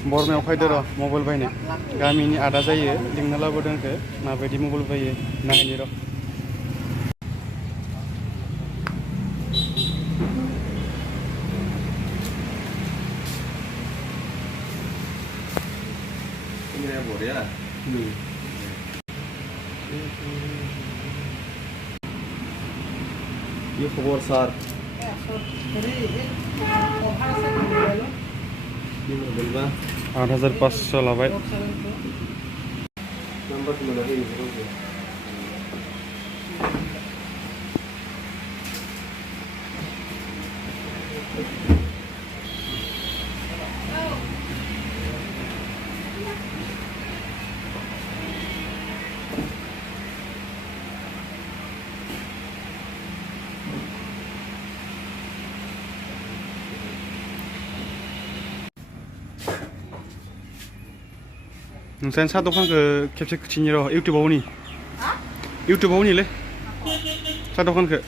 बरमायाव फैदो र' मबाइल बायनो गामिनि आदा जायो लिंना लाबोदों आंखो माबायदि मबाइल बायो नायनि र' ये खबर सार ये मॉडल बा 8500 लाबाय नंबर तो मिला है नोंसानि साहा दखानखौ खेबसे खिथिनि र' इउटुबाव नि इउटुबाव निलै साहा दखानखौ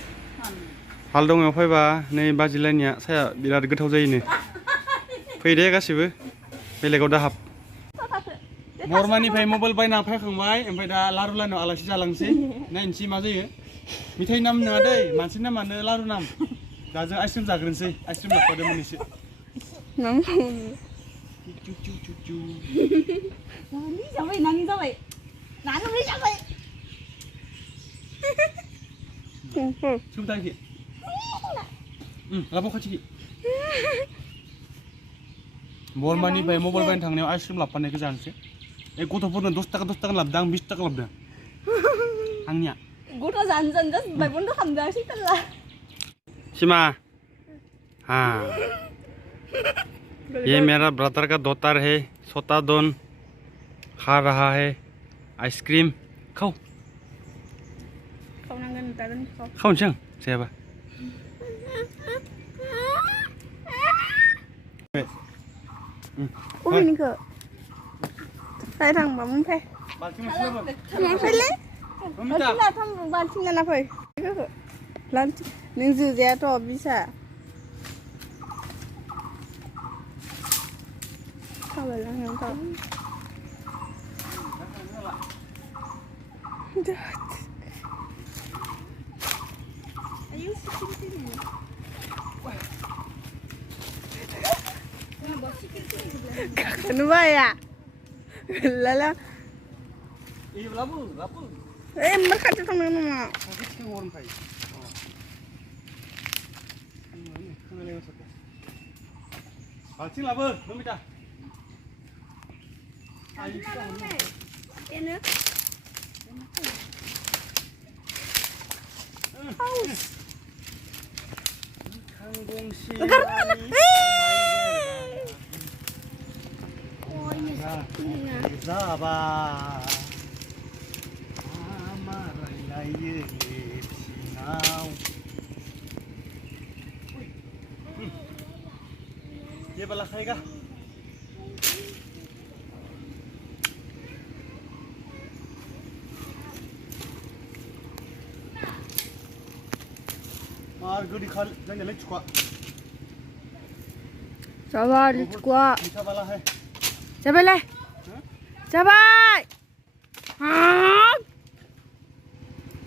हालदङायाव फैबा नै बाजिलाइनिया साया बिराद गोथाव जायोनो फै दे गासिबो बेलेगाव दाहाब बरमानिफ्राय मबाइल बायना फैखांबाय ओमफ्राय दा लारु लाइनाव आलासि जालांसै नायनोसै मा जायो मिथाइ नाम नङा दै मानसिनि नामानो लारु नाम दा जों आइसक्रिम जाग्रोनोसै आइसक्रिम लाबोदों मोननैसो Nani जाबाय नानि जाबाय सुमताखि लाबो खाथिखि बरमानिफ्राय मबाइल बायनो थांनायाव आइसक्रिम लाबोनायखौ जानोसै ए गथ'फोरनो 10 थाखा लाबोदों आं 20 थाखा लाबोदों आंनिया गथ' जान जास्ट बाय बन्द खालामजासै तल्ला सीमा हाँ ये मेरा ब्रदर का दोतर है सोता दोन खा रहा है आइसक्रीम खाओ खाओ नोंसों जायाबा अबेनिखौ फै थांबा मोन फै फैलै बाल्थिं लाना फै नों जुजायाथ' बिसा Kenapa ya? Lala. Iya labu. Mereka tuh teman-teman. Balcing labu, belum bisa. Ini. Zaba amaraya sinau ये वाला खाएगा और गुडी खा जाने ले चुका Sabar, चुका मीठा वाला है Sabar ले Sabar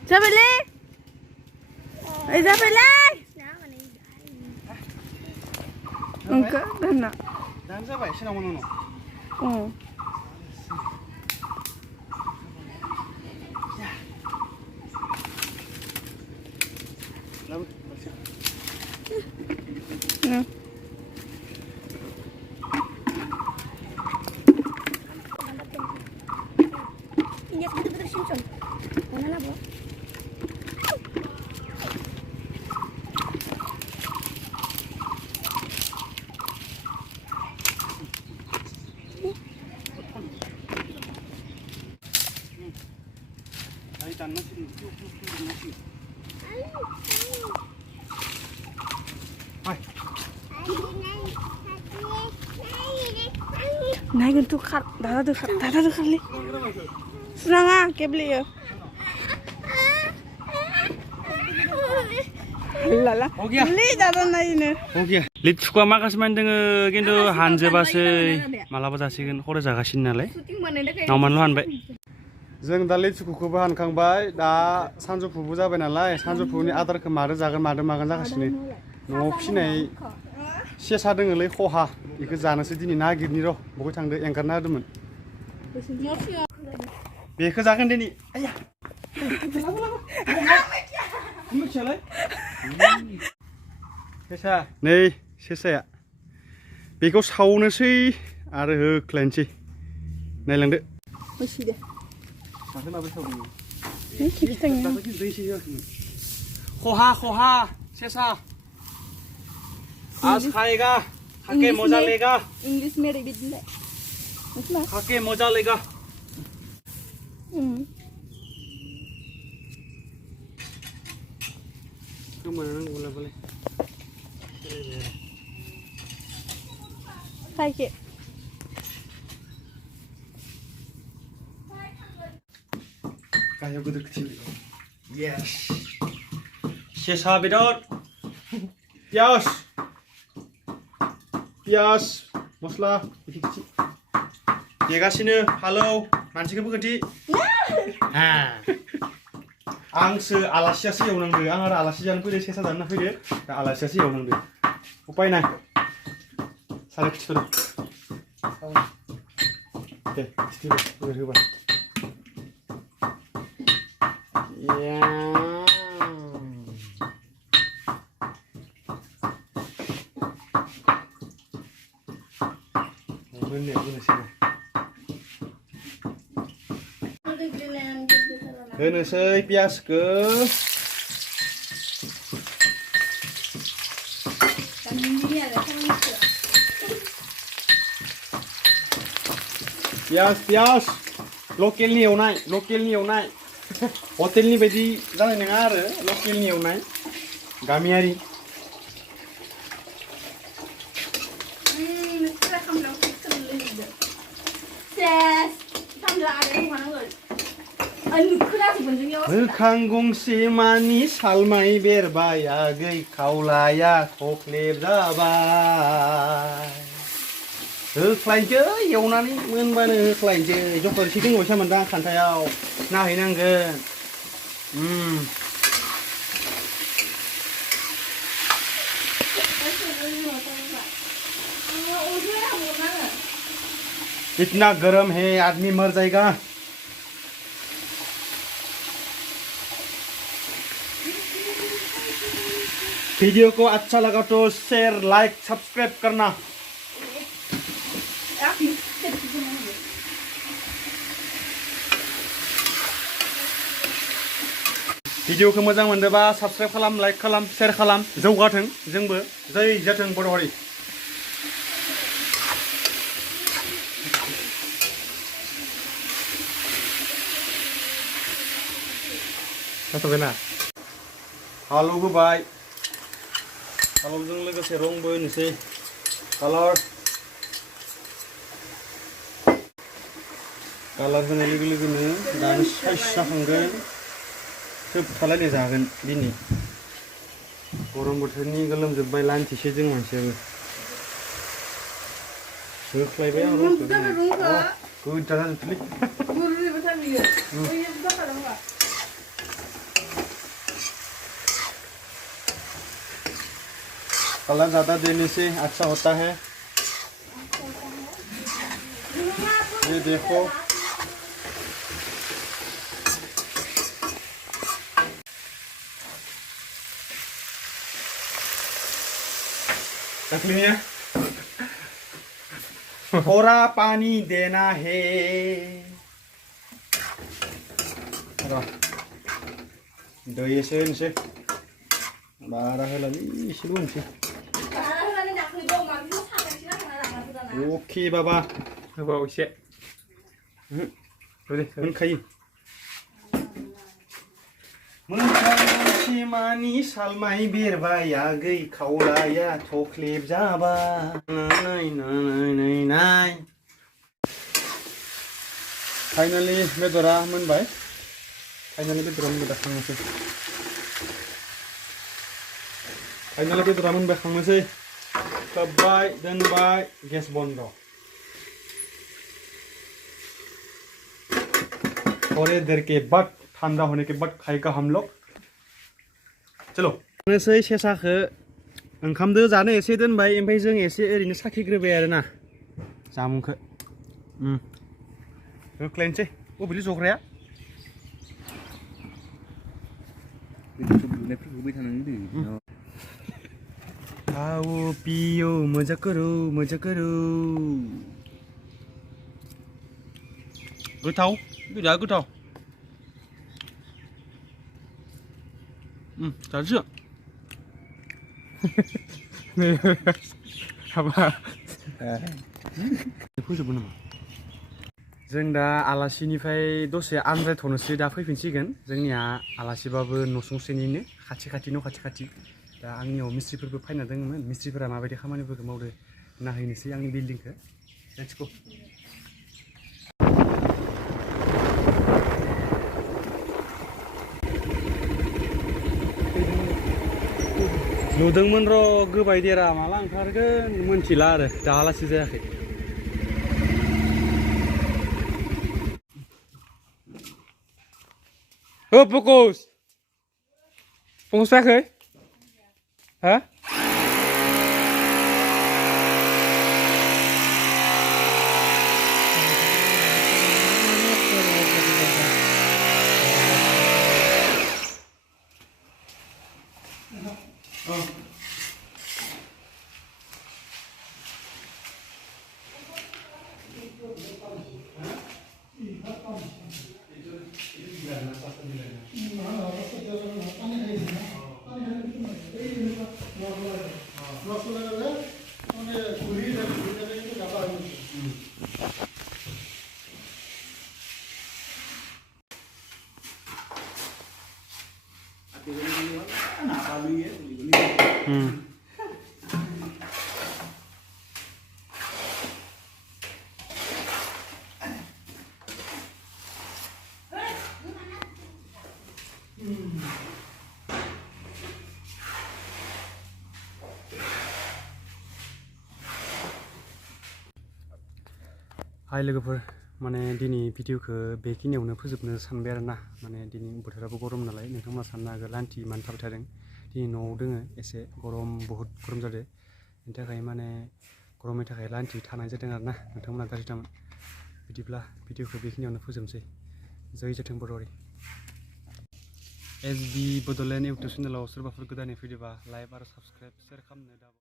Sabar ले Sabar ले Enggak, dah Dan siapa sih nama Oh. Lalu, Nah. Ini betul-betul Simpson. Mana lah, Bro? Naik untuk kat, dah dekat ni. Senang ah, kebeli ya. लाला ले जादों नायनो अके लिथुखा माखासे मानि दोङो खिन्थु हानजोबासै मालाबा जासिगोन खर' जागासिनो नालाय नावमानल' हानबाय जों दा लिथुखौबो हानखांबाय दा सानजौफुबो जाबाय नालाय सानजौफुनि आदारखौ मादो जागोन मादो मागोन जागासिनो न'आव फिसिनाय सेसा दोङोलै खहा बेखौ जानोसै दिनै नागिरनि र' बहाय थांदो एंगारना होदोंमोन बेखौ जागोन दिनै आया सेसा नै सेसाया बेखौ सावनोसै आरो होख्लायनोसै नायलांदो खहा खहा सेसा आज खाएगा खाके मजा लेगा इंग्लिश मेरे बिदिनो खाके मजा लेगा खायके 가요 그들 그치고 예스 세사 बेदर पियास पियास मस्ला इदि किछि देगासिनो फालौ मानसिखौबो खोन्थि हा आंसो आलासियासो एवनांदो आं आरो आलासि जानो फैदो सेसा जानो फैदो दा आलासियासो एवनांदो उपाय नाय सारे खिथिफोर दे खिथिफोर होबा होनोसै पियासखौ पियास पियास लकेलनि एवनाय हटेलनि बायदि जानाय नङा आरो लकेलनि एवनाय गामियारि मोखां गंसे मानि सालमाइ बेरबाय आगै खावलाया खख्लेब जाबाय होख्लायनोसै एवनानै मोनबानो होख्लायनोसै जखरसे दंबायसो मोनदां खान्थायाव नाहैनांगोन इतना गरम है आदमी मर जाएगा वीडियो को अच्छा लगा तो शेयर लाइक सब्सक्राइब करना भिडियोखौ मोजां मोनदोंबा सब्सक्राइब खालाम लाइक खालाम शेयर खालाम जौगाथों जोंबो जै जाथों बर' हारि जाथ'बायना हालौ होबाय हालौजों लोगोसे रंबो होनोसै कालार होनाय लोगो लोगोनो दानो साइज जाखांगोन सोबथालायनाय जागोन दिनै गरम बोथोरनि गोलोमजोब्बाय लान्थिसो जों मानसियाबो होख्लायबाय आं रंखौ गोजा जाजोबथोलै कलर ज़्यादा देने से अच्छा होता है ये देखो तकलीफ है थोड़ा पानी देना है दै एसे होनोसै बारा होलालै एसेल' होनोसै ओके बाबा होबाव एसे मोनखायो मोनखांसिमानि सालमाइ बेरबाय आगै खावलाया थख्लेब जाबाय नाय फाइनालि बेदरा मोनबाय फाइनालि बेदरा मोनबाय दाखांनोसै फाइनाल बेदरा मोनबाय खांनोसै खोब्बाय दोनबाय गेस बन्द थोड़ी देर के बाद ठंडा होने के बाद खाएगा हम लोग चलो नोसै सेसाखौ ओंखामदो जानो एसे दोनबाय ओमफ्राय जों एसे ओरैनो साखिग्रोबाय आरोना जामुंखौ होख्लायनोसै बबेलि जग्राया खाओ पियो मजा करो गोथाव बिराद गोथाव जासो हाबा फोजोबो नामा जों दा आलासिनिफ्राय दसे आनज्रायथ'नोसै दा फैफिनसिगोन जोंनिया आलासिबाबो न'सुंसेनिनो खाथि न' खाथि दा आंनियाव मिस्ट्रिफोरबो फैना दङमोन मिस्ट्रिफोरा माबायदि खामानिफोरखौ मावदो नायहैनोसै आंनि बिल्डिंखौ लेट्स गो नुदोंमोन र' गोबाय देरा माला ओंखारगोन मोनथिला आरो दाहालासि जायाखै हो फकस जायाखै हा हाय लोगोफोर माने दिनै भिडिअखौ बेखिनियावनो फोजोबनो सानबाय आरोना माने दिनै बोथोराबो गरम नालाय नोंथांमोना साननो हागौ लान्थि मानो थाबाय थादों दिनै न'आव दोङो एसे गरम बहुत गरम जादों बेनि थाखाय माने गरमनि थाखाय लान्थि थानाय जादों आरोना नोंथांमोना गाज्रि दामोन बिदिब्ला भिडिअखौ बेखिनियावनो फोजोबनोसै जय जथों बर'वारि SB बड'लेण्ड इउटुब चेनेलाव सोरबाफोर गोदानै फैदोंबा लाइक आरो साबस्क्राइब शेयार खालामनो दाबाव